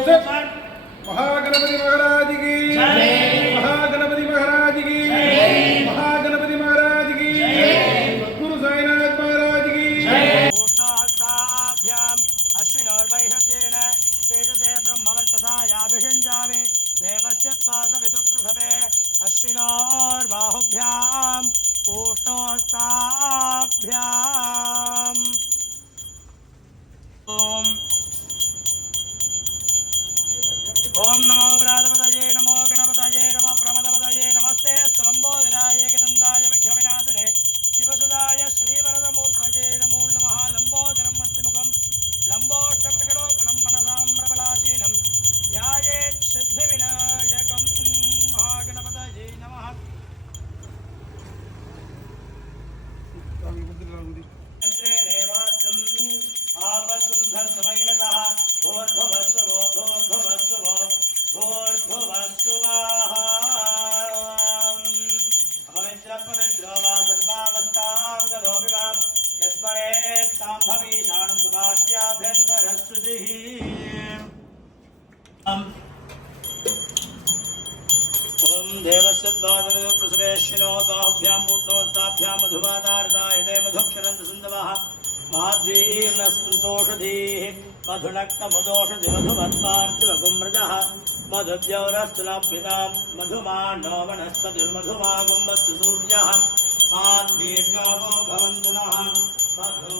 महागणपति महाराज की महागणपति महाराज की महागणपति महाराज की गुरु साईनाथ महाराज की अश्विनोर्वैहतेन तेजसे ब्रह्मवर्चसा याभिषञ्जामि देवस्य त्वादविदुप्रथमे अश्विनोर्बाहुभ्याम् पूष्णोस्ताभ्याम् ओम नमो व्रातपतये नमो गणपतये नमो प्रमदपतये नमस्ते स्तलम्बोदराय एकदन्ताय विघ्नविनाशिने शिवसुदाय श्रीवरदमूर्तये नमो नमः लम्बोदरं मस्तिमुखं लम्बोष्टं विकटोकणं मनसां प्रबलासीनं ध्यायेत् सिद्धिविनायकं महागणपतये नमः। देवस्य द्वादशप्रसवेश्विनो बाहुभ्यां पूर्णोत्ताभ्यां मधुवादारदायते मधुक्षरन्तसुन्दवः माध्वीर्नसन्तोषधीः मधुनक्तमुदोषधि मधुमत्पार्थिवपुम्रजः मधुद्यौरस्तुलप्यतां मधुमानो वनस्पतिर्मधुमागुम्बस्तु सूर्यः माध्वीर्गावो भवन्तु नः मधु